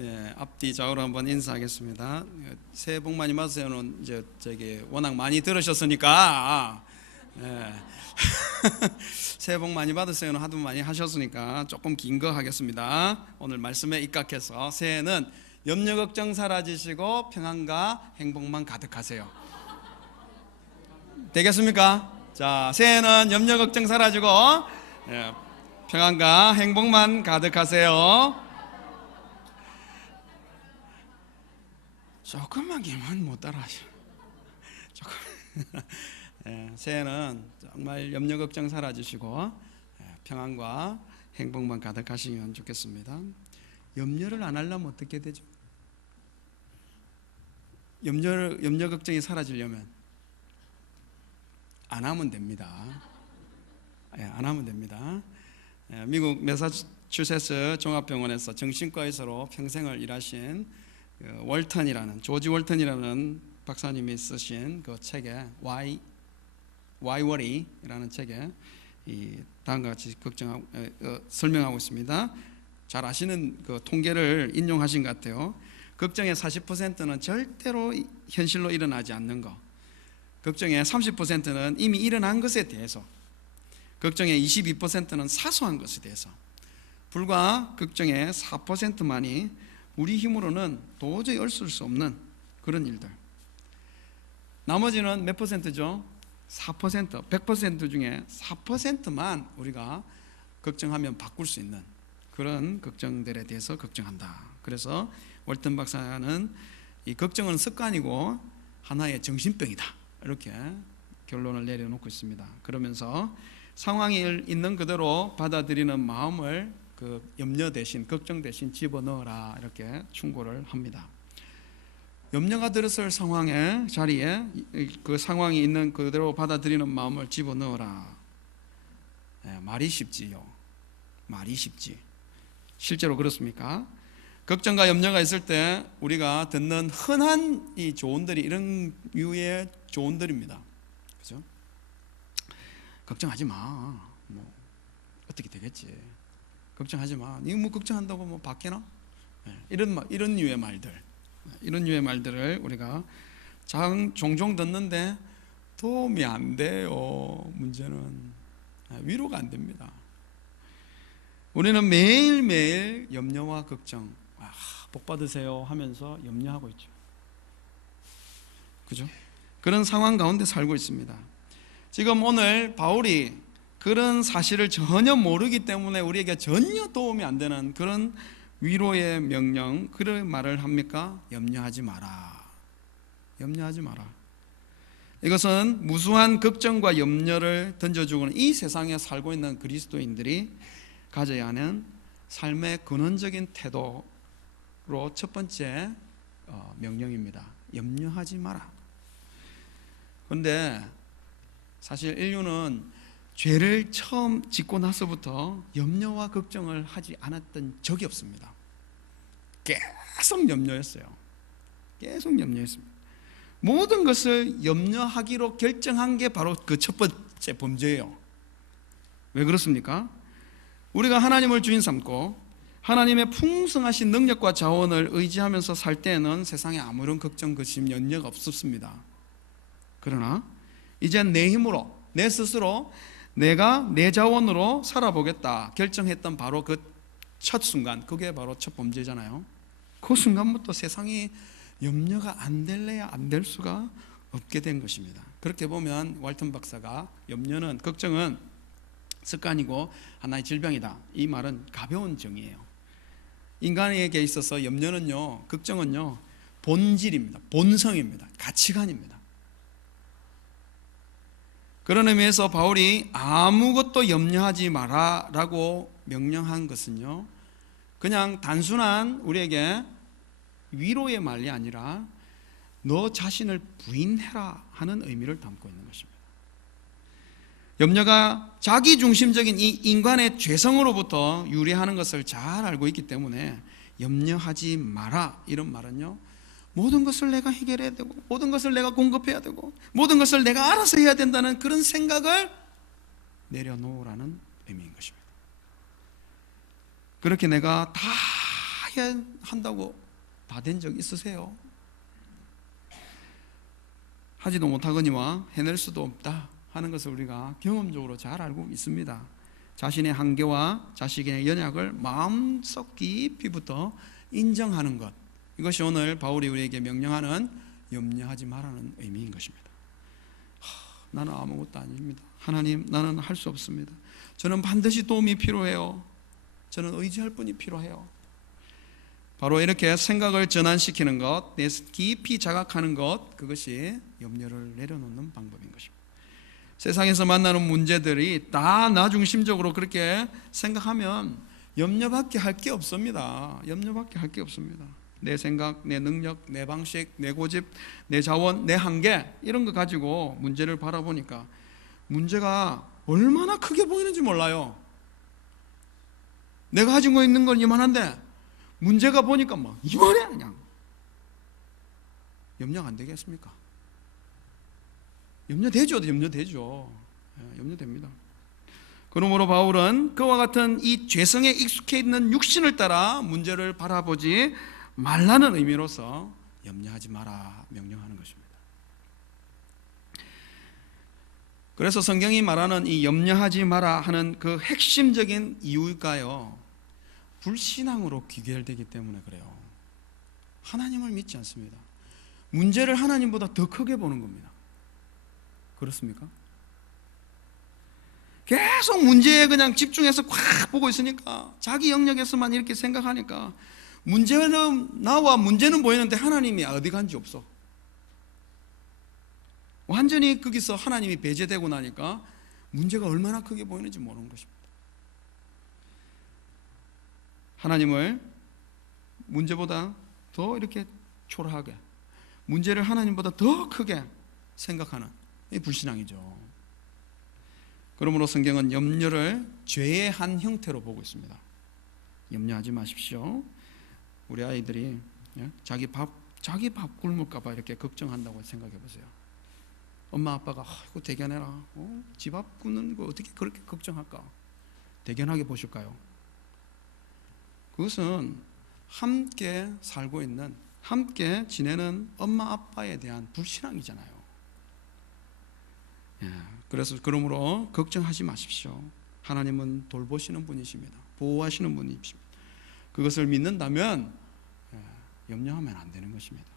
네, 앞뒤 좌우로 한번 인사하겠습니다. 새해 복 많이 받으세요는 이제 저기 워낙 많이 들으셨으니까 네. 새해 복 많이 받으세요는 하도 많이 하셨으니까 조금 긴 거 하겠습니다. 오늘 말씀에 입각해서 새해는 염려 걱정 사라지시고 평안과 행복만 가득하세요. 되겠습니까? 자, 새해는 염려 걱정 사라지고 평안과 행복만 가득하세요. 조금만 기만 못 따라하셔. 조금. 새해는 정말 염려 걱정 사라지시고 평안과 행복만 가득하시면 좋겠습니다. 염려를 안 하려면 어떻게 되죠? 염려 걱정이 사라지려면 안 하면 됩니다. 안 하면 됩니다. 미국 매사추세츠 종합병원에서 정신과 의사로 평생을 일하신 조지 월턴이라는 박사님이 쓰신 그 책에 Why Worry라는 책에 다음과 같이 설명하고 있습니다. 잘 아시는 그 통계를 인용하신 것 같아요. 걱정의 40%는 절대로 현실로 일어나지 않는 것, 걱정의 30%는 이미 일어난 것에 대해서, 걱정의 22%는 사소한 것에 대해서, 불과 걱정의 4%만이 우리 힘으로는 도저히 얼쓸 수 없는 그런 일들. 나머지는 몇 퍼센트죠? 4%, 100% 중에 4%만 우리가 걱정하면 바꿀 수 있는 그런 걱정들에 대해서 걱정한다. 그래서 월턴 박사는 이 걱정은 습관이고 하나의 정신병이다, 이렇게 결론을 내려놓고 있습니다. 그러면서 상황이 있는 그대로 받아들이는 마음을 그 염려 대신, 걱정 대신 집어넣어라, 이렇게 충고를 합니다. 염려가 들었을 상황의 자리에 그 상황이 있는 그대로 받아들이는 마음을 집어넣어라. 말이 쉽지요. 말이 쉽지. 실제로 그렇습니까? 걱정과 염려가 있을 때 우리가 듣는 흔한 이 조언들이 이런 류의 조언들입니다. 그죠? 걱정하지 마. 뭐 어떻게 되겠지. 걱정하지 마. 니 뭐 걱정한다고 뭐 바뀌나? 이런 류의 말들을 우리가 종종 듣는데 도움이 안 돼요. 문제는 위로가 안 됩니다. 우리는 매일매일 염려와 걱정, 복 받으세요 하면서 염려하고 있죠. 그죠? 그런 상황 가운데 살고 있습니다. 지금 오늘 바울이 그런 사실을 전혀 모르기 때문에 우리에게 전혀 도움이 안 되는 그런 위로의 명령, 그런 말을 합니까? 염려하지 마라. 염려하지 마라. 이것은 무수한 걱정과 염려를 던져주고는 이 세상에 살고 있는 그리스도인들이 가져야 하는 삶의 근원적인 태도로 첫 번째 명령입니다. 염려하지 마라. 그런데 사실 인류는 죄를 처음 짓고 나서부터 염려와 걱정을 하지 않았던 적이 없습니다. 계속 염려했어요. 계속 염려했습니다. 모든 것을 염려하기로 결정한 게 바로 그 첫 번째 범죄예요. 왜 그렇습니까? 우리가 하나님을 주인 삼고 하나님의 풍성하신 능력과 자원을 의지하면서 살 때에는 세상에 아무런 걱정, 근심, 염려가 없었습니다. 그러나 이제 내 힘으로, 내 스스로 내가 내 자원으로 살아보겠다 결정했던 바로 그 첫 순간, 그게 바로 첫 범죄잖아요. 그 순간부터 세상이 염려가 안 될래야 안 될 수가 없게 된 것입니다. 그렇게 보면 월턴 박사가 염려는, 걱정은 습관이고 하나의 질병이다, 이 말은 가벼운 정의예요. 인간에게 있어서 염려는요, 걱정은요, 본질입니다. 본성입니다. 가치관입니다. 그런 의미에서 바울이 아무것도 염려하지 마라 라고 명령한 것은요, 그냥 단순한 우리에게 위로의 말이 아니라 너 자신을 부인해라 하는 의미를 담고 있는 것입니다. 염려가 자기중심적인 이 인간의 죄성으로부터 유래하는 것을 잘 알고 있기 때문에 염려하지 마라, 이런 말은요, 모든 것을 내가 해결해야 되고 모든 것을 내가 공급해야 되고 모든 것을 내가 알아서 해야 된다는 그런 생각을 내려놓으라는 의미인 것입니다. 그렇게 내가 다 한다고 다 된 적 있으세요? 하지도 못하거니와 해낼 수도 없다 하는 것을 우리가 경험적으로 잘 알고 있습니다. 자신의 한계와 자신의 연약을 마음속 깊이부터 인정하는 것, 이것이 오늘 바울이 우리에게 명령하는 염려하지 말라는 의미인 것입니다. 나는 아무것도 아닙니다. 하나님, 나는 할 수 없습니다. 저는 반드시 도움이 필요해요. 저는 의지할 분이 필요해요. 바로 이렇게 생각을 전환시키는 것, 내 깊이 자각하는 것, 그것이 염려를 내려놓는 방법인 것입니다. 세상에서 만나는 문제들이 다 나 중심적으로 그렇게 생각하면 염려밖에 할 게 없습니다. 염려밖에 할 게 없습니다. 내 생각, 내 능력, 내 방식, 내 고집, 내 자원, 내 한계, 이런 거 가지고 문제를 바라보니까 문제가 얼마나 크게 보이는지 몰라요. 내가 가지고 있는 건 이만한데 문제가 보니까 막 이만해 그냥. 염려가 안 되겠습니까? 염려되죠. 염려됩니다. 그러므로 바울은 그와 같은 이 죄성에 익숙해 있는 육신을 따라 문제를 바라보지 말라는 의미로서 염려하지 마라 명령하는 것입니다. 그래서 성경이 말하는 이 염려하지 마라 하는 그 핵심적인 이유일까요? 불신앙으로 귀결되기 때문에 그래요. 하나님을 믿지 않습니다. 문제를 하나님보다 더 크게 보는 겁니다. 그렇습니까? 계속 문제에 그냥 집중해서 꽉 보고 있으니까, 자기 영역에서만 이렇게 생각하니까 문제는 나와 문제는 보이는데 하나님이 어디 간지 없어. 완전히 거기서 하나님이 배제되고 나니까 문제가 얼마나 크게 보이는지 모르는 것입니다. 하나님을 문제보다 더 이렇게 초라하게, 문제를 하나님보다 더 크게 생각하는 이 불신앙이죠. 그러므로 성경은 염려를 죄의 한 형태로 보고 있습니다. 염려하지 마십시오. 우리 아이들이 자기 밥 굶을까 봐 이렇게 걱정한다고 생각해 보세요. 엄마 아빠가 이거 대견해라, 집 앞 굶는 거 어떻게 그렇게 걱정할까? 대견하게 보실까요? 그것은 함께 살고 있는, 함께 지내는 엄마 아빠에 대한 불신앙이잖아요. 그래서 그러므로 걱정하지 마십시오. 하나님은 돌보시는 분이십니다. 보호하시는 분이십니다. 그것을 믿는다면 염려하면 안 되는 것입니다.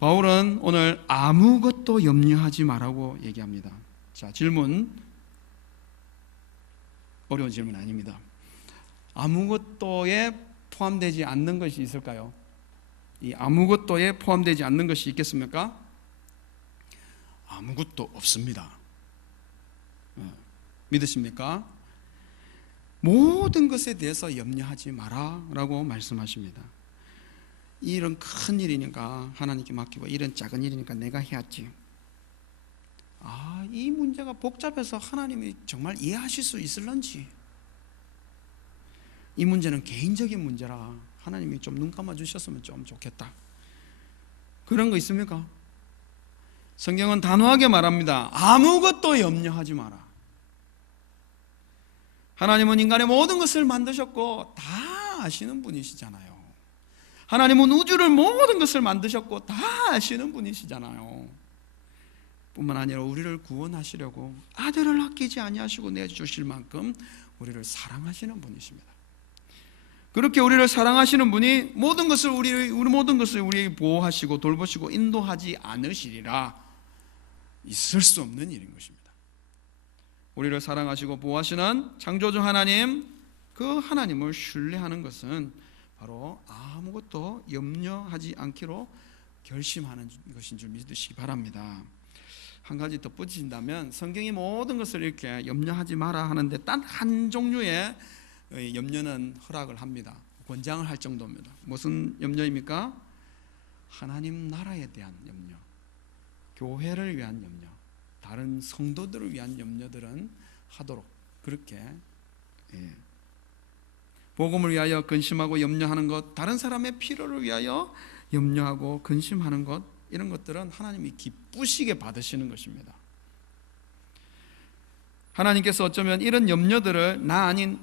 바울은 오늘 아무것도 염려하지 말라고 얘기합니다. 자, 질문, 어려운 질문 아닙니다. 아무것도에 포함되지 않는 것이 있을까요? 이 아무것도에 포함되지 않는 것이 있겠습니까? 아무것도 없습니다. 믿으십니까? 모든 것에 대해서 염려하지 마라 라고 말씀하십니다. 이런 큰 일이니까 하나님께 맡기고, 이런 작은 일이니까 내가 해야지. 이 문제가 복잡해서 하나님이 정말 이해하실 수 있을런지, 이 문제는 개인적인 문제라 하나님이 좀 눈 감아 주셨으면 좀 좋겠다, 그런 거 있습니까? 성경은 단호하게 말합니다. 아무것도 염려하지 마라. 하나님은 인간의 모든 것을 만드셨고 다 아시는 분이시잖아요. 하나님은 우주를 모든 것을 만드셨고 다 아시는 분이시잖아요. 뿐만 아니라 우리를 구원하시려고 아들을 아끼지 아니하시고 내주실 만큼 우리를 사랑하시는 분이십니다. 그렇게 우리를 사랑하시는 분이 모든 것을 우리에게 보호하시고 돌보시고 인도하지 않으시리라 있을 수 없는 일인 것입니다. 우리를 사랑하시고 보호하시는 창조주 하나님, 그 하나님을 신뢰하는 것은 바로 아무것도 염려하지 않기로 결심하는 것인 줄 믿으시기 바랍니다. 한 가지 덧붙인다면, 성경이 모든 것을 이렇게 염려하지 마라 하는데 단 한 종류의 염려는 허락을 합니다. 권장을 할 정도입니다. 무슨 염려입니까? 하나님 나라에 대한 염려, 교회를 위한 염려, 다른 성도들을 위한 염려들은 하도록, 그렇게 복음을 위하여 근심하고 염려하는 것, 다른 사람의 필요를 위하여 염려하고 근심하는 것, 이런 것들은 하나님이 기쁘시게 받으시는 것입니다. 하나님께서 어쩌면 이런 염려들을 나 아닌,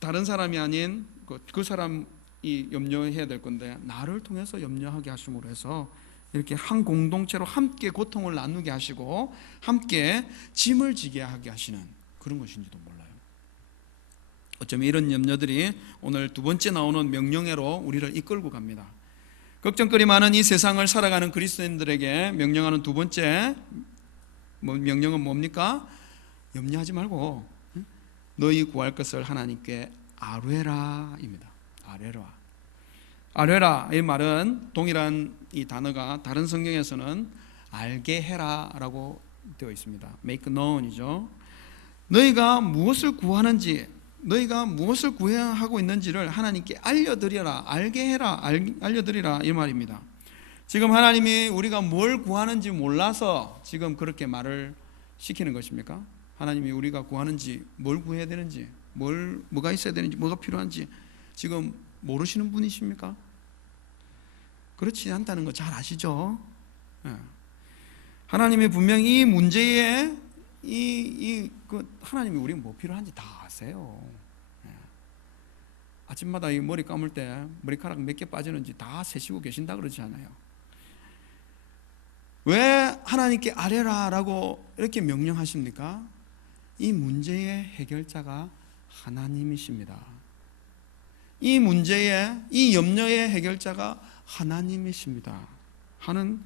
다른 사람이 아닌 그 사람이 염려해야 될 건데 나를 통해서 염려하게 하심으로 해서 이렇게 한 공동체로 함께 고통을 나누게 하시고 함께 짐을 지게 하게 하시는 그런 것인지도 몰라요. 어쩌면 이런 염려들이 오늘 두 번째 나오는 명령회로 우리를 이끌고 갑니다. 걱정거리 많은 이 세상을 살아가는 그리스도인들에게 명령하는 두 번째 명령은 뭡니까? 염려하지 말고 너희 구할 것을 하나님께 아뢰라입니다. 아뢰라 이 말은 동일한 이 단어가 다른 성경에서는 알게 해라라고 되어 있습니다. make known이죠. 너희가 무엇을 구하는지, 너희가 무엇을 구해야 하고 있는지를 하나님께 알려드려라, 알게 해라, 알려드리라 이 말입니다. 지금 하나님이 우리가 뭘 구하는지 몰라서 지금 그렇게 말을 시키는 것입니까? 하나님이 우리가 구하는지, 뭘 구해야 되는지, 뭐가 있어야 되는지, 뭐가 필요한지 지금 모르시는 분이십니까? 그렇지 않다는 거 잘 아시죠? 하나님이 분명히 이 문제에 하나님이 우리가 뭐 필요한지 다 아세요. 아침마다 이 머리 감을 때 머리카락 몇 개 빠지는지 다 세시고 계신다 그러지 않아요? 왜 하나님께 아뢰라라고 이렇게 명령하십니까? 이 문제의 해결자가 하나님이십니다. 이 문제의, 이 염려의 해결자가 하나님이십니다 하는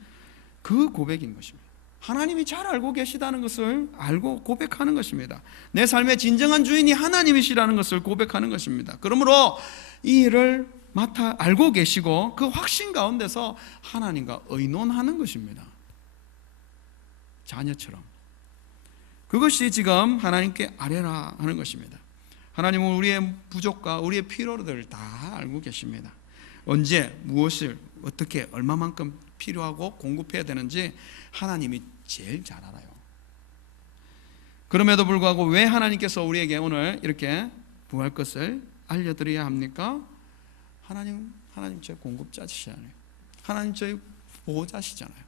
그 고백인 것입니다. 하나님이 잘 알고 계시다는 것을 알고 고백하는 것입니다. 내 삶의 진정한 주인이 하나님이시라는 것을 고백하는 것입니다. 그러므로 이 일을 알고 계시고 그 확신 가운데서 하나님과 의논하는 것입니다. 자녀처럼. 그것이 지금 하나님께 아뢰라 하는 것입니다. 하나님은 우리의 부족과 우리의 필요들을 다 알고 계십니다. 언제, 무엇을, 어떻게, 얼마만큼 필요하고 공급해야 되는지 하나님이 제일 잘 알아요. 그럼에도 불구하고 왜 하나님께서 우리에게 오늘 이렇게 구할 것을 알려드려야 합니까? 하나님 저희 공급자시잖아요. 하나님 저희 보호자시잖아요.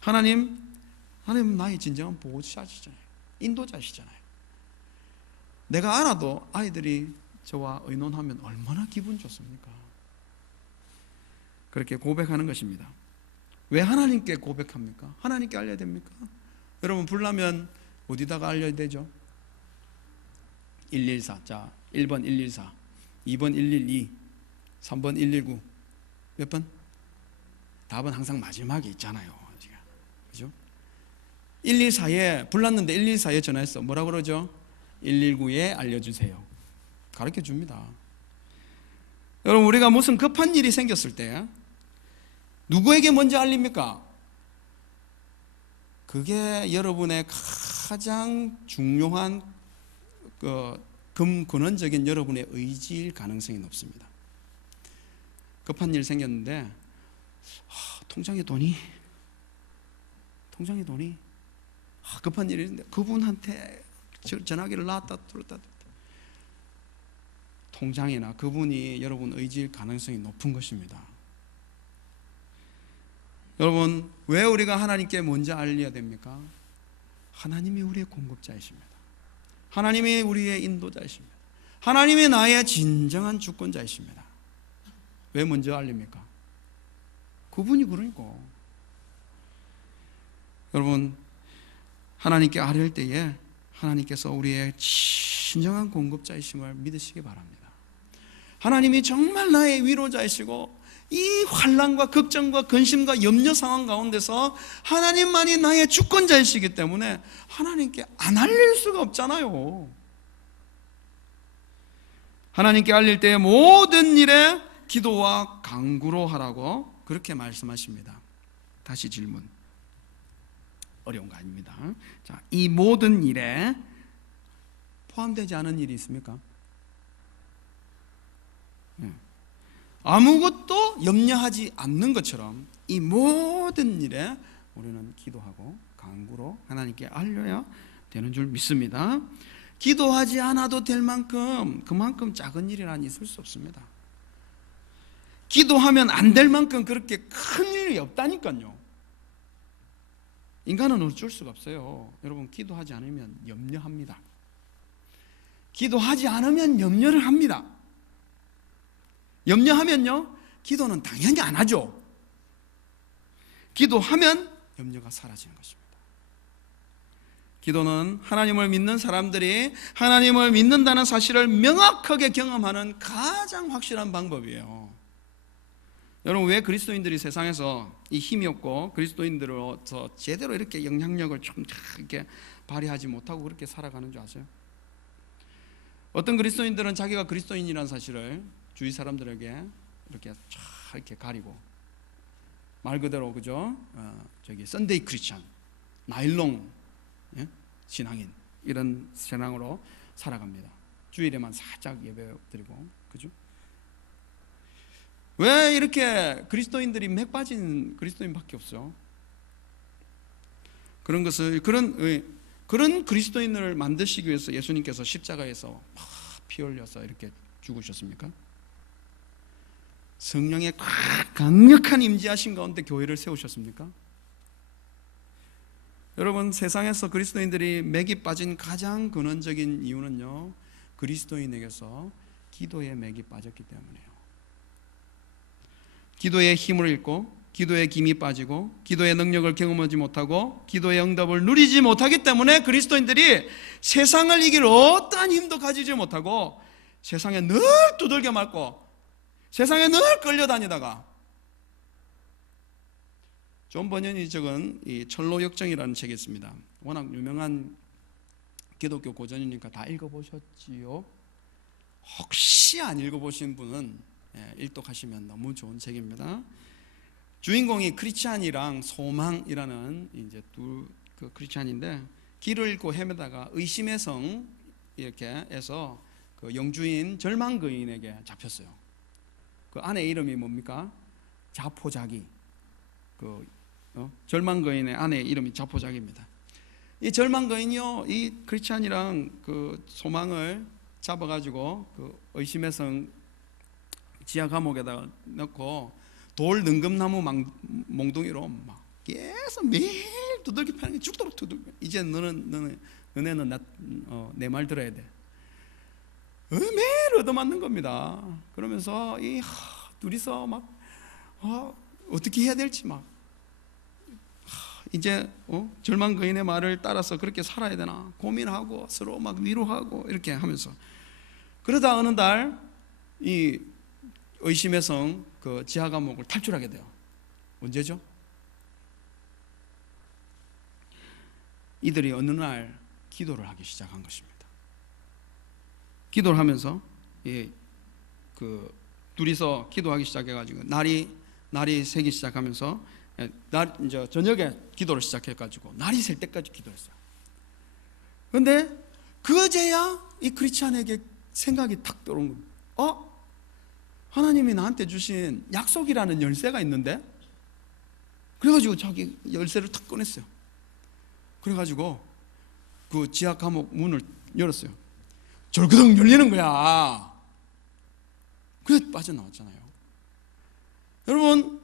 하나님 나의 진정한 보호자시잖아요. 인도자시잖아요. 내가 알아도 아이들이 저와 의논하면 얼마나 기분 좋습니까? 그렇게 고백하는 것입니다. 왜 하나님께 고백합니까? 하나님께 알려야 됩니까? 여러분 불나면 어디다가 알려야 되죠? 114. 자, 1번 114, 2번 112, 3번 119. 몇 번? 답은 항상 마지막에 있잖아요. 그죠? 114에 불났는데 114에 전화했어. 뭐라고 그러죠? 119에 알려주세요. 가르쳐 줍니다. 여러분 우리가 무슨 급한 일이 생겼을 때 누구에게 먼저 알립니까? 그게 여러분의 가장 중요한 근원적인 여러분의 의지일 가능성이 높습니다. 급한 일 생겼는데 통장에 돈이 급한 일이 있는데 그분한테 전화기를 놨다 뚫었다 통장이나 그분이 여러분 의지일 가능성이 높은 것입니다. 여러분 왜 우리가 하나님께 먼저 알려야 됩니까? 하나님이 우리의 공급자이십니다. 하나님이 우리의 인도자이십니다. 하나님이 나의 진정한 주권자이십니다. 왜 먼저 알립니까? 그분이 그러니까. 여러분 하나님께 아뢰을 때에 하나님께서 우리의 진정한 공급자이심을 믿으시기 바랍니다. 하나님이 정말 나의 위로자이시고 이 환난과 걱정과 근심과 염려 상황 가운데서 하나님만이 나의 주권자이시기 때문에 하나님께 안 알릴 수가 없잖아요. 하나님께 알릴 때의 모든 일에 기도와 간구로 하라고 그렇게 말씀하십니다. 다시 질문. 어려운 거 아닙니다. 자, 이 모든 일에 포함되지 않은 일이 있습니까? 아무것도 염려하지 않는 것처럼 이 모든 일에 우리는 기도하고 간구로 하나님께 알려야 되는 줄 믿습니다. 기도하지 않아도 될 만큼 그만큼 작은 일이란 있을 수 없습니다. 기도하면 안 될 만큼 그렇게 큰 일이 없다니까요. 인간은 어쩔 수가 없어요. 여러분 기도하지 않으면 염려합니다. 기도하지 않으면 염려를 합니다. 염려하면요, 기도는 당연히 안 하죠. 기도하면 염려가 사라지는 것입니다. 기도는 하나님을 믿는 사람들이 하나님을 믿는다는 사실을 명확하게 경험하는 가장 확실한 방법이에요. 여러분, 왜 그리스도인들이 세상에서 이 힘이 없고 그리스도인들로서 제대로 이렇게 영향력을 좀 이렇게 발휘하지 못하고 그렇게 살아가는 줄 아세요? 어떤 그리스도인들은 자기가 그리스도인이라는 사실을 주위 사람들에게 이렇게 가리고, 말 그대로 그죠? 저기 썬데이 크리스찬, 나일론 신앙인, 이런 신앙으로 살아갑니다. 주일에만 살짝 예배 드리고, 그죠? 왜 이렇게 그리스도인들이 맥 빠진 그리스도인밖에 없어요? 그런 것을 그런 그리스도인을 만드시기 위해서 예수님께서 십자가에서 막 피 흘려서 이렇게 죽으셨습니까? 성령의 강력한 임재하신 가운데 교회를 세우셨습니까? 여러분, 세상에서 그리스도인들이 맥이 빠진 가장 근원적인 이유는요, 그리스도인에게서 기도의 맥이 빠졌기 때문이에요. 기도의 힘을 잃고, 기도의 김이 빠지고, 기도의 능력을 경험하지 못하고, 기도의 응답을 누리지 못하기 때문에 그리스도인들이 세상을 이길 어떠한 힘도 가지지 못하고 세상에 늘 두들겨 맞고 세상에 늘 끌려다니다가, 존 버년이 적은 이 철로역정이라는 책이 있습니다. 워낙 유명한 기독교 고전이니까 다 읽어보셨지요? 혹시 안 읽어보신 분은 일독하시면 너무 좋은 책입니다. 주인공이 크리스찬이랑 소망이라는 이제 두 크리스찬인데, 길을 잃고 헤매다가 의심의 성 이렇게 해서 그 영주인 절망거인에게 잡혔어요. 그 아내 이름이 뭡니까? 자포자기. 절망거인의 아내 이름이 자포자기입니다. 이 절망거인이요, 이 크리스찬이랑 그 소망을 잡아가지고 그 의심의 성 지하 감옥에다가 넣고 돌 능금나무 몽둥이로 막 계속 매일 두들겨 패는 게 죽도록 두들겨. 이제 너네는 내 말 들어야 돼. 매일 얻어맞는 겁니다. 그러면서 둘이서 막 어떻게 해야 될지 막 이제 절망거인의 말을 따라서 그렇게 살아야 되나 고민하고 서로 막 위로하고 이렇게 하면서, 그러다 어느 날 이 의심의 성 그 지하 감옥을 탈출하게 돼요. 언제죠? 이들이 어느 날 기도를 하기 시작한 것입니다. 기도를 하면서 그 둘이서 기도하기 시작해가지고 날이 새기 시작하면서 이제 저녁에 기도를 시작해가지고 날이 셀 때까지 기도했어요. 그런데 그제야 이 크리스찬에게 생각이 탁 들어온 겁니다. 하나님이 나한테 주신 약속이라는 열쇠가 있는데? 그래가지고 자기 열쇠를 탁 꺼냈어요. 그래가지고 그 지하 감옥 문을 열었어요. 절그덩 열리는 거야. 그래 빠져나왔잖아요. 여러분,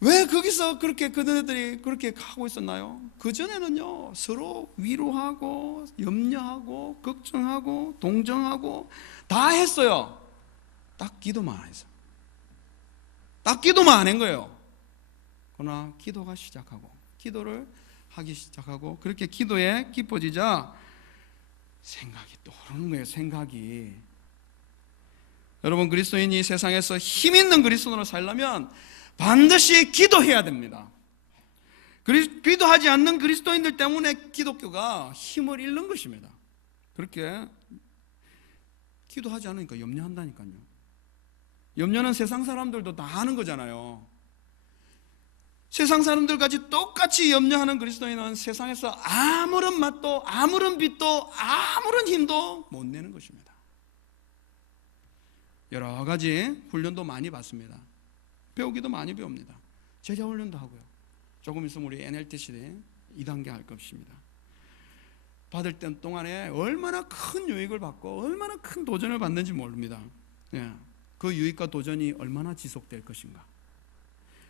왜 거기서 그렇게 그들이 그렇게 하고 있었나요? 그전에는요, 서로 위로하고 염려하고 걱정하고 동정하고 다 했어요. 딱 기도만 안 했어요. 딱 기도만 안 한 거예요. 그러나 기도가 시작하고 기도를 하기 시작하고 그렇게 기도에 깊어지자 생각이 떠오르는 거예요. 생각이. 여러분, 그리스도인이 세상에서 힘 있는 그리스도인으로 살려면 반드시 기도해야 됩니다. 기도하지 않는 그리스도인들 때문에 기독교가 힘을 잃는 것입니다. 그렇게 기도하지 않으니까 염려한다니까요. 염려는 세상 사람들도 다 하는 거잖아요. 세상 사람들까지 똑같이 염려하는 그리스도인은 세상에서 아무런 맛도 아무런 빛도 아무런 힘도 못 내는 것입니다. 여러 가지 훈련도 많이 받습니다. 배우기도 많이 배웁니다. 제자 훈련도 하고요. 조금 있으면 우리 NLT 시대 2단계 할 것입니다. 받을 때 동안에 얼마나 큰 유익을 받고 얼마나 큰 도전을 받는지 모릅니다. 그 유익과 도전이 얼마나 지속될 것인가,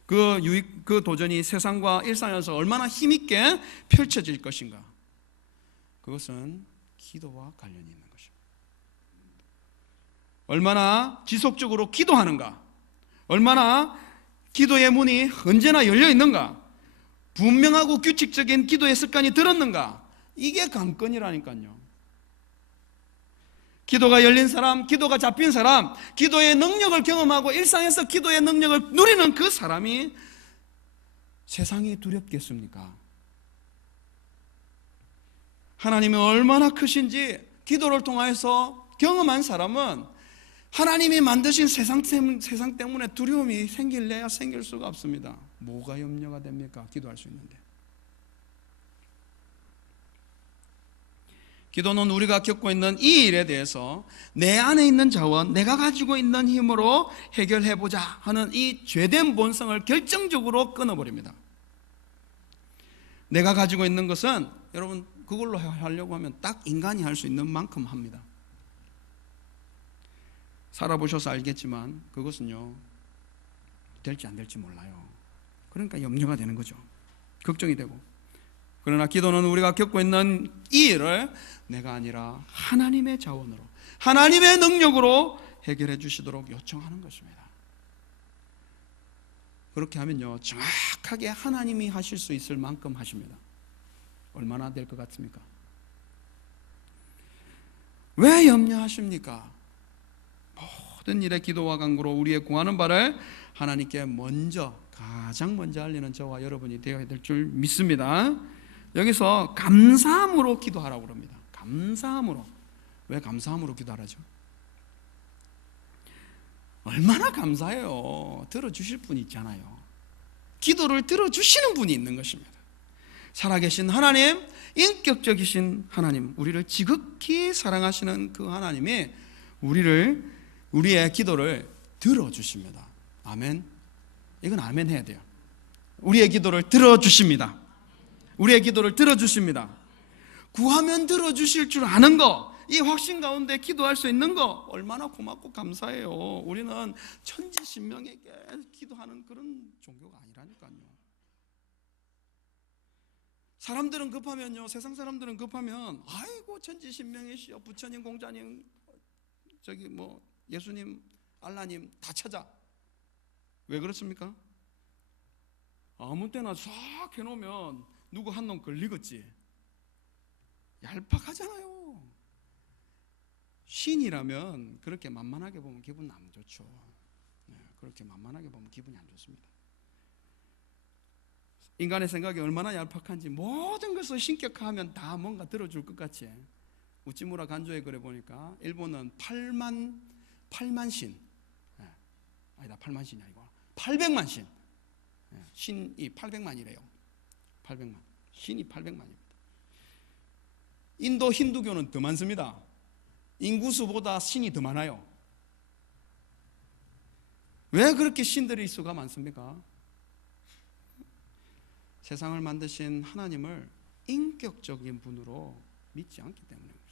그 도전이 세상과 일상에서 얼마나 힘있게 펼쳐질 것인가, 그것은 기도와 관련이 있는 것입니다. 얼마나 지속적으로 기도하는가, 얼마나 기도의 문이 언제나 열려 있는가, 분명하고 규칙적인 기도의 습관이 들었는가, 이게 관건이라니까요. 기도가 열린 사람, 기도가 잡힌 사람, 기도의 능력을 경험하고 일상에서 기도의 능력을 누리는 그 사람이 세상이 두렵겠습니까? 하나님이 얼마나 크신지 기도를 통해서 경험한 사람은 하나님이 만드신 세상 때문에 두려움이 생길래야 생길 수가 없습니다. 뭐가 염려가 됩니까? 기도할 수 있는데. 기도는 우리가 겪고 있는 이 일에 대해서 내 안에 있는 자원, 내가 가지고 있는 힘으로 해결해보자 하는 이 죄된 본성을 결정적으로 끊어버립니다. 내가 가지고 있는 것은 여러분 그걸로 하려고 하면 딱 인간이 할 수 있는 만큼 합니다. 살아보셔서 알겠지만 그것은요, 될지 안 될지 몰라요. 그러니까 염려가 되는 거죠. 걱정이 되고. 그러나 기도는 우리가 겪고 있는 이 일을 내가 아니라 하나님의 자원으로, 하나님의 능력으로 해결해 주시도록 요청하는 것입니다. 그렇게 하면요, 정확하게 하나님이 하실 수 있을 만큼 하십니다. 얼마나 될 것 같습니까? 왜 염려하십니까? 모든 일에 기도와 간구로 우리의 구하는 바를 하나님께 가장 먼저 알리는 저와 여러분이 되어야 될 줄 믿습니다. 여기서 감사함으로 기도하라고 그럽니다. 감사함으로. 왜 감사함으로 기도하라죠? 얼마나 감사해요. 들어주실 분이 있잖아요. 기도를 들어주시는 분이 있는 것입니다. 살아계신 하나님, 인격적이신 하나님, 우리를 지극히 사랑하시는 그 하나님이 우리의 기도를 들어주십니다. 아멘. 이건 아멘 해야 돼요. 우리의 기도를 들어주십니다. 우리의 기도를 들어주십니다. 구하면 들어주실 줄 아는 거, 이 확신 가운데 기도할 수 있는 거 얼마나 고맙고 감사해요. 우리는 천지신명에게 기도하는 그런 종교가 아니라니까요. 사람들은 급하면요, 세상 사람들은 급하면 아이고 천지신명이시여, 부처님, 공자님, 예수님, 알라님 다 찾아. 왜 그렇습니까? 아무 때나 싹 해놓으면 누구 한 놈 걸리겠지. 얄팍하잖아요. 신이라면 그렇게 만만하게 보면 기분 안 좋죠. 그렇게 만만하게 보면 기분이 안 좋습니다. 인간의 생각이 얼마나 얄팍한지, 모든 것을 신격화하면 다 뭔가 들어줄 것 같이. 우찌무라 간조에 그래 보니까 일본은 8만 신, 아니다, 8만 신이 아니고 800만 신, 신이 800만이래요. 800만, 신이 800만입니다. 인도 힌두교는 더 많습니다. 인구수보다 신이 더 많아요. 왜 그렇게 신들의 수가 많습니까? 세상을 만드신 하나님을 인격적인 분으로 믿지 않기 때문에 그렇습니다.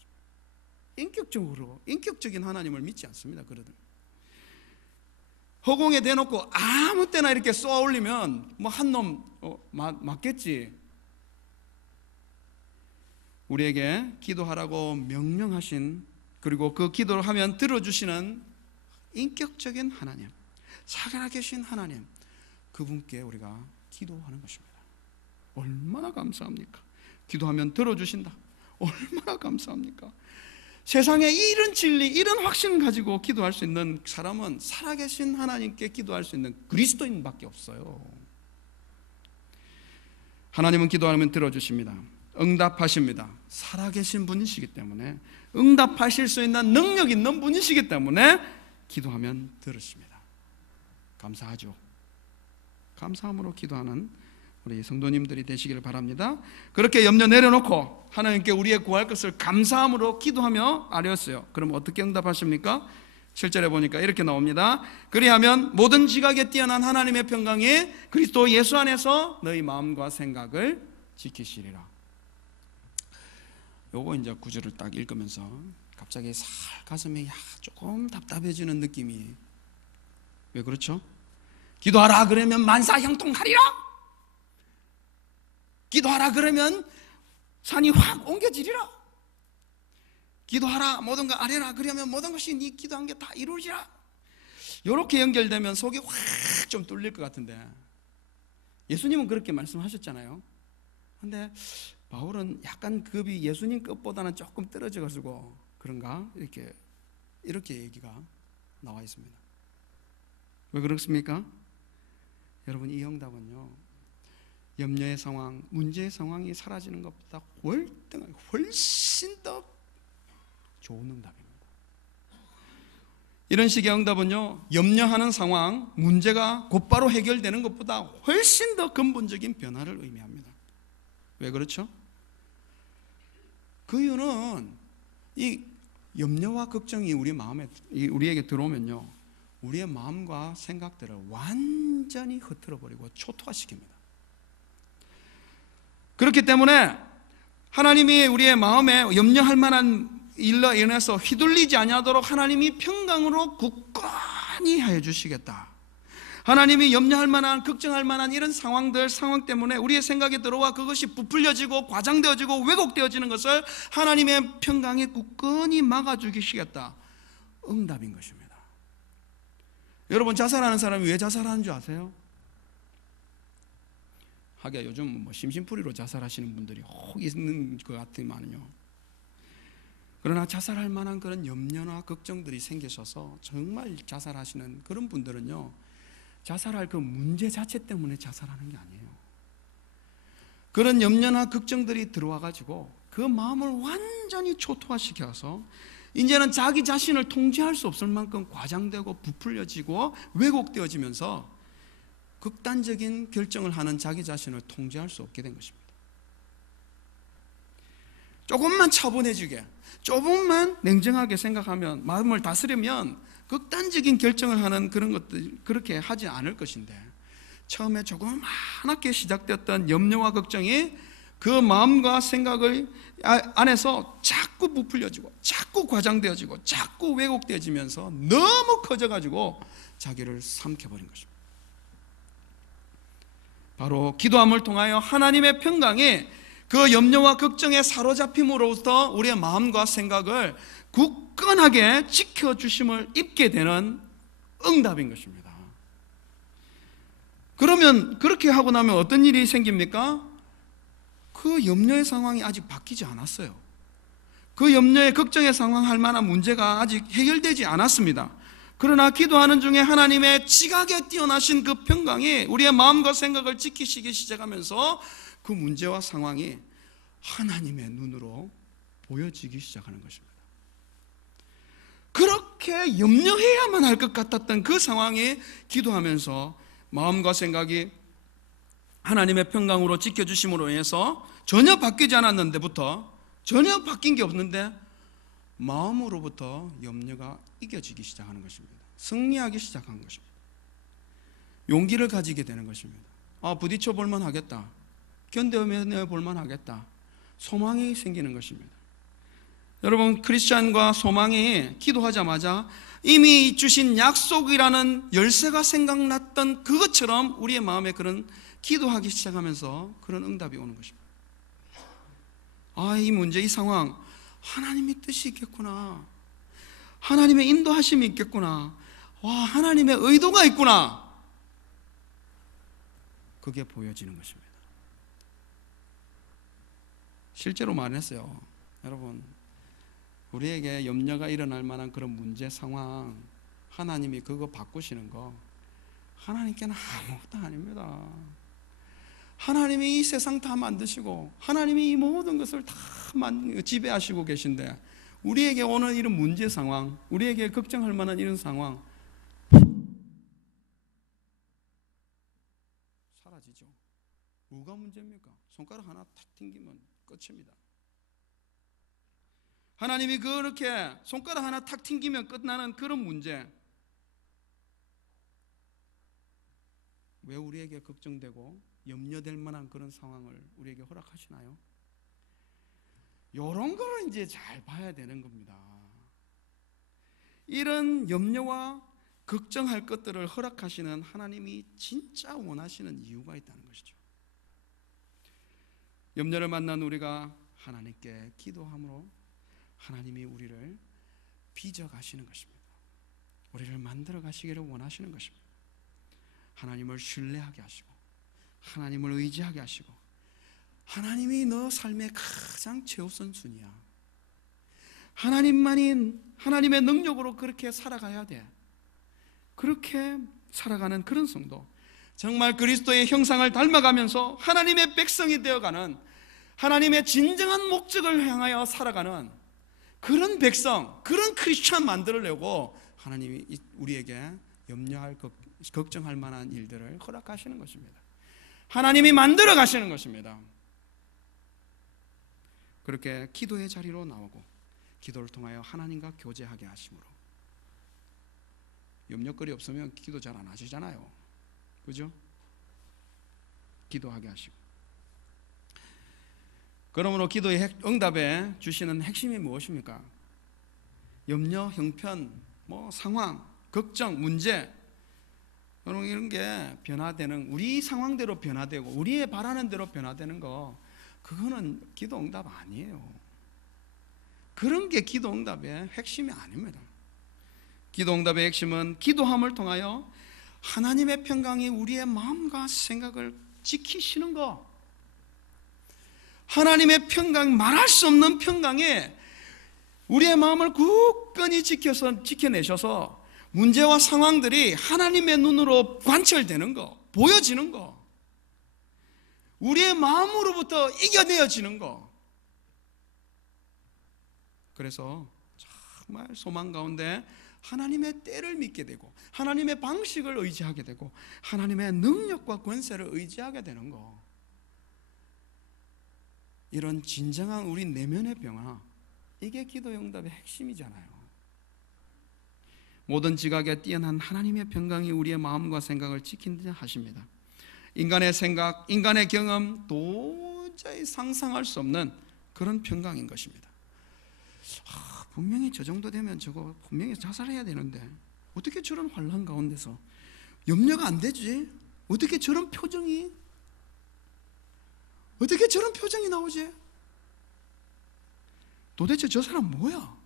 인격적인 하나님을 믿지 않습니다. 그러든 허공에 대놓고 아무 때나 이렇게 쏘아 올리면 뭐 한 놈 맞겠지. 우리에게 기도하라고 명령하신, 그리고 그 기도를 하면 들어주시는 인격적인 하나님, 살아계신 하나님, 그분께 우리가 기도하는 것입니다. 얼마나 감사합니까? 기도하면 들어주신다. 얼마나 감사합니까? 세상에 이런 진리, 이런 확신 가지고 기도할 수 있는 사람은 살아계신 하나님께 기도할 수 있는 그리스도인밖에 없어요. 하나님은 기도하면 들어주십니다. 응답하십니다. 살아계신 분이시기 때문에, 응답하실 수 있는 능력 있는 분이시기 때문에 기도하면 들으십니다. 감사하죠. 감사함으로 기도하는 우리 성도님들이 되시기를 바랍니다. 그렇게 염려 내려놓고 하나님께 우리의 구할 것을 감사함으로 기도하며 아뢰었어요. 그럼 어떻게 응답하십니까? 7절에 보니까 이렇게 나옵니다. 그리하면 모든 지각에 뛰어난 하나님의 평강이 그리스도 예수 안에서 너희 마음과 생각을 지키시리라. 요거 이제 구절을 딱 읽으면서 갑자기 살 가슴이 조금 답답해지는 느낌이. 왜 그렇죠? 기도하라 그러면 만사형통하리라. 기도하라 그러면 산이 확 옮겨지리라. 기도하라, 모든 걸 아뢰라, 그러면 모든 것이 네 기도한 게 다 이루어지라. 이렇게 연결되면 속이 확 좀 뚫릴 것 같은데, 예수님은 그렇게 말씀하셨잖아요. 근데 바울은 약간 급이 예수님 급보다는 조금 떨어져 가지고 그런가, 이렇게 얘기가 나와 있습니다. 왜 그렇습니까? 여러분, 이 응답은요, 염려의 상황, 문제의 상황이 사라지는 것보다 훨씬 더 좋은 응답입니다. 이런 식의 응답은요, 염려하는 상황, 문제가 곧바로 해결되는 것보다 훨씬 더 근본적인 변화를 의미합니다. 왜 그렇죠? 그 이유는 이 염려와 걱정이 우리에게 들어오면요, 우리의 마음과 생각들을 완전히 흐트러버리고 초토화시킵니다. 그렇기 때문에 하나님이 우리의 마음에 염려할 만한 일로 인해서 휘둘리지 아니하도록 하나님이 평강으로 굳건히 하여 주시겠다. 하나님이 염려할 만한, 걱정할 만한 이런 상황 때문에 우리의 생각에 들어와 그것이 부풀려지고 과장되어지고 왜곡되어지는 것을 하나님의 평강에 굳건히 막아주시겠다. 응답인 것입니다. 여러분, 자살하는 사람이 왜 자살하는 줄 아세요? 하기야 요즘 심심풀이로 자살하시는 분들이 혹 있는 것 같지만요, 그러나 자살할 만한 그런 염려나 걱정들이 생기셔서 정말 자살하시는 그런 분들은요, 자살할 그 문제 자체 때문에 자살하는 게 아니에요. 그런 염려나 걱정들이 들어와 가지고 그 마음을 완전히 초토화시켜서 이제는 자기 자신을 통제할 수 없을 만큼 과장되고 부풀려지고 왜곡되어지면서 극단적인 결정을 하는 자기 자신을 통제할 수 없게 된 것입니다. 조금만 차분해지게, 조금만 냉정하게 생각하면, 마음을 다스리면 극단적인 결정을 하는 그런 것들 그렇게 하지 않을 것인데, 처음에 조그맣게 시작되었던 염려와 걱정이 그 마음과 생각을 안에서 자꾸 부풀려지고 자꾸 과장되어지고 자꾸 왜곡되어지면서 너무 커져가지고 자기를 삼켜버린 것입니다. 바로 기도함을 통하여 하나님의 평강이 그 염려와 걱정에 사로잡힘으로부터 우리의 마음과 생각을 굳건하게 지켜주심을 입게 되는 응답인 것입니다. 그러면 그렇게 하고 나면 어떤 일이 생깁니까? 그 염려의 상황이 아직 바뀌지 않았어요. 그 염려의 걱정의 상황 할 만한 문제가 아직 해결되지 않았습니다. 그러나 기도하는 중에 하나님의 지각에 뛰어나신 그 평강이 우리의 마음과 생각을 지키시기 시작하면서 그 문제와 상황이 하나님의 눈으로 보여지기 시작하는 것입니다. 그렇게 염려해야만 할 것 같았던 그 상황이 기도하면서 마음과 생각이 하나님의 평강으로 지켜주심으로 인해서 전혀 바뀌지 않았는데부터, 전혀 바뀐 게 없는데 마음으로부터 염려가 이겨지기 시작하는 것입니다. 승리하기 시작한 것입니다. 용기를 가지게 되는 것입니다. 부딪혀 볼만 하겠다, 견뎌내 볼만 하겠다, 소망이 생기는 것입니다. 여러분, 크리스찬과 소망이 기도하자마자 이미 주신 약속이라는 열쇠가 생각났던 그것처럼 우리의 마음에 그런 기도하기 시작하면서 그런 응답이 오는 것입니다. 이 문제, 이 상황, 하나님의 뜻이 있겠구나, 하나님의 인도하심이 있겠구나, 하나님의 의도가 있구나, 그게 보여지는 것입니다. 실제로 말했어요. 여러분, 우리에게 염려가 일어날 만한 그런 문제 상황, 하나님이 그거 바꾸시는 거 하나님께는 아무것도 아닙니다. 하나님이 이 세상 다 만드시고 하나님이 이 모든 것을 다 지배하시고 계신데, 우리에게 오는 이런 문제 상황, 우리에게 걱정할 만한 이런 상황 사라지죠. 뭐가 문제입니까? 손가락 하나 탁 튕기면 끝입니다. 하나님이 그렇게 손가락 하나 탁 튕기면 끝나는 그런 문제, 왜 우리에게 걱정되고 염려될 만한 그런 상황을 우리에게 허락하시나요? 이런 거를 이제 잘 봐야 되는 겁니다. 이런 염려와 걱정할 것들을 허락하시는 하나님이 진짜 원하시는 이유가 있다는 것이죠. 염려를 만난 우리가 하나님께 기도함으로 하나님이 우리를 빚어 가시는 것입니다. 우리를 만들어 가시기를 원하시는 것입니다. 하나님을 신뢰하게 하시고 하나님을 의지하게 하시고, 하나님이 너 삶의 가장 최우선순위야. 하나님만이 하나님의 능력으로 그렇게 살아가야 돼. 그렇게 살아가는 그런 성도, 정말 그리스도의 형상을 닮아가면서 하나님의 백성이 되어가는, 하나님의 진정한 목적을 향하여 살아가는 그런 백성, 그런 크리스찬 만들려고 하나님이 우리에게 염려할, 걱정할 만한 일들을 허락하시는 것입니다. 하나님이 만들어 가시는 것입니다. 그렇게 기도의 자리로 나오고 기도를 통하여 하나님과 교제하게 하심으로, 염려거리 없으면 기도 잘 안 하시잖아요. 그죠? 기도하게 하시고, 그러므로 기도의 응답에 주시는 핵심이 무엇입니까? 염려, 형편, 상황, 걱정, 문제, 이런 게 변화되는, 우리 상황대로 변화되고 우리의 바라는 대로 변화되는 거, 그거는 기도 응답 아니에요. 그런 게 기도 응답의 핵심이 아닙니다. 기도 응답의 핵심은 기도함을 통하여 하나님의 평강이 우리의 마음과 생각을 지키시는 것, 하나님의 평강, 말할 수 없는 평강에 우리의 마음을 굳건히 지켜내셔서 문제와 상황들이 하나님의 눈으로 관철되는 거, 보여지는 거, 우리의 마음으로부터 이겨내어지는 거. 그래서 정말 소망 가운데 하나님의 때를 믿게 되고 하나님의 방식을 의지하게 되고 하나님의 능력과 권세를 의지하게 되는 거, 이런 진정한 우리 내면의 변화, 이게 기도 응답의 핵심이잖아요. 모든 지각에 뛰어난 하나님의 평강이 우리의 마음과 생각을 지킨다 하십니다. 인간의 생각, 인간의 경험, 도저히 상상할 수 없는 그런 평강인 것입니다. 분명히 저 정도 되면 저거 분명히 자살해야 되는데 어떻게 저런 환난 가운데서 염려가 안 되지? 어떻게 저런 표정이 나오지? 도대체 저 사람 뭐야?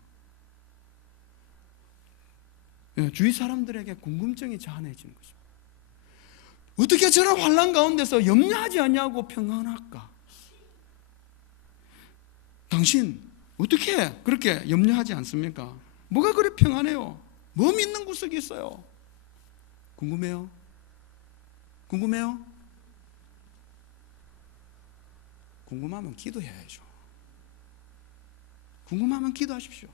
주위 사람들에게 궁금증이 자아내지는 것입니다. 어떻게 저런 환난 가운데서 염려하지 않냐고 평안할까? 당신 어떻게 그렇게 염려하지 않습니까? 뭐가 그리 평안해요? 뭐 믿는 구석이 있어요? 궁금해요? 궁금하면 기도해야죠. 궁금하면 기도하십시오.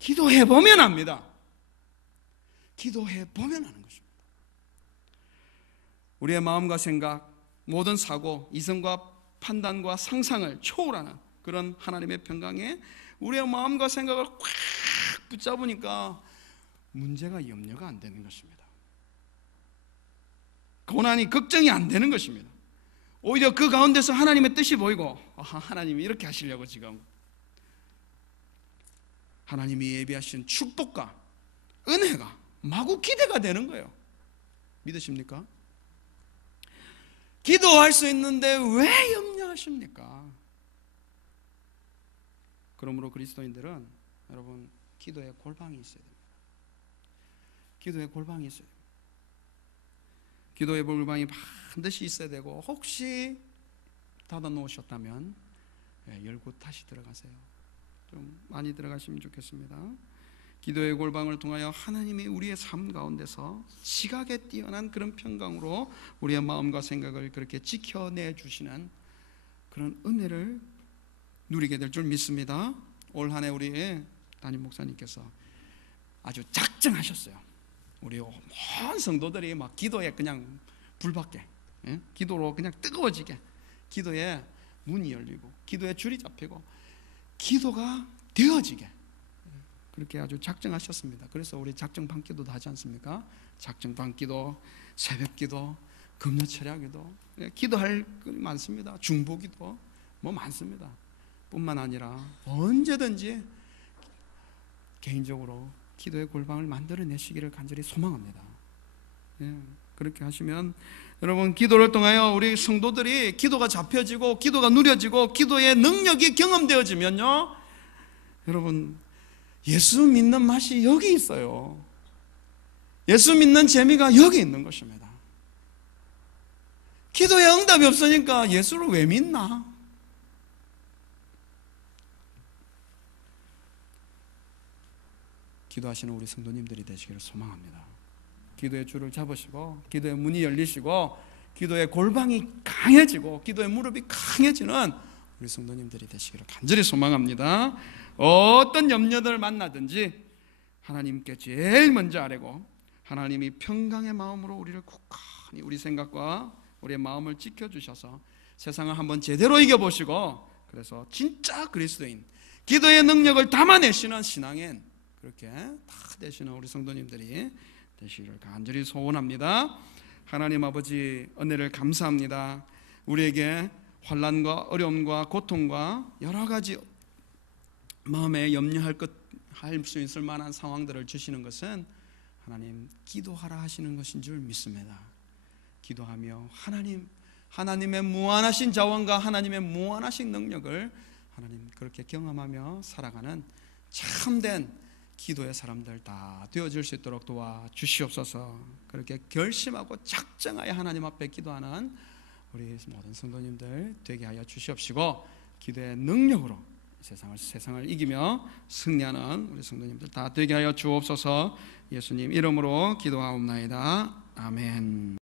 기도해보면 압니다. 기도해보면 하는 것입니다. 우리의 마음과 생각, 모든 사고, 이성과 판단과 상상을 초월하는 그런 하나님의 평강에 우리의 마음과 생각을 꽉 붙잡으니까 문제가 염려가 안 되는 것입니다. 고난이 걱정이 안 되는 것입니다. 오히려 그 가운데서 하나님의 뜻이 보이고, 하나님이 이렇게 하시려고 지금 하나님이 예비하신 축복과 은혜가 마구 기대가 되는 거예요. 믿으십니까? 기도할 수 있는데 왜 염려하십니까? 그러므로 그리스도인들은 여러분, 기도에 골방이 있어야 됩니다. 기도에 골방이 있어야 됩니다. 기도의 골방이 반드시 있어야 되고, 혹시 닫아 놓으셨다면 열고 다시 들어가세요. 좀 많이 들어가시면 좋겠습니다. 기도의 골방을 통하여 하나님이 우리의 삶 가운데서 지각에 뛰어난 그런 평강으로 우리의 마음과 생각을 그렇게 지켜내 주시는 그런 은혜를 누리게 될 줄 믿습니다. 올 한 해 우리 담임 목사님께서 아주 작정하셨어요. 우리 온 성도들이 막 기도에 그냥 불받게, 기도로 그냥 뜨거워지게, 기도에 문이 열리고 기도에 줄이 잡히고 기도가 되어지게, 그렇게 아주 작정하셨습니다. 그래서 우리 작정 반기도도 하지 않습니까? 작정 반기도, 새벽기도, 금요 철야기도, 기도할 것 많습니다. 중보기도 많습니다. 뿐만 아니라 언제든지 개인적으로 기도의 골방을 만들어내시기를 간절히 소망합니다. 그렇게 하시면 여러분, 기도를 통하여 우리 성도들이 기도가 잡혀지고 기도가 누려지고 기도의 능력이 경험되어지면요, 여러분, 예수 믿는 맛이 여기 있어요. 예수 믿는 재미가 여기 있는 것입니다. 기도에 응답이 없으니까 예수를 왜 믿나? 기도하시는 우리 성도님들이 되시기를 소망합니다. 기도의 줄을 잡으시고, 기도의 문이 열리시고, 기도의 골방이 강해지고, 기도의 무릎이 강해지는 우리 성도님들이 되시기를 간절히 소망합니다. 어떤 염려들을 만나든지 하나님께 제일 먼저 아뢰고, 하나님이 평강의 마음으로 우리를 굳건히 우리 생각과 우리의 마음을 지켜주셔서 세상을 한번 제대로 이겨보시고, 그래서 진짜 그리스도인, 기도의 능력을 담아내시는 신앙인, 그렇게 다 되시는 우리 성도님들이 되시기를 간절히 소원합니다. 하나님 아버지, 은혜를 감사합니다. 우리에게 환난과 어려움과 고통과 여러 가지 마음에 염려할 수 있을 만한 상황들을 주시는 것은 하나님 기도하라 하시는 것인 줄 믿습니다. 기도하며 하나님의 무한하신 자원과 하나님의 무한하신 능력을 하나님 그렇게 경험하며 살아가는 참된 기도의 사람들 다 되어질 수 있도록 도와주시옵소서. 그렇게 결심하고 작정하여 하나님 앞에 기도하는 우리 모든 성도님들 되게 하여 주시옵시고, 기도의 능력으로 세상을 이기며 승리하는 우리 성도님들 다 되게 하여 주옵소서. 예수님 이름으로 기도하옵나이다. 아멘.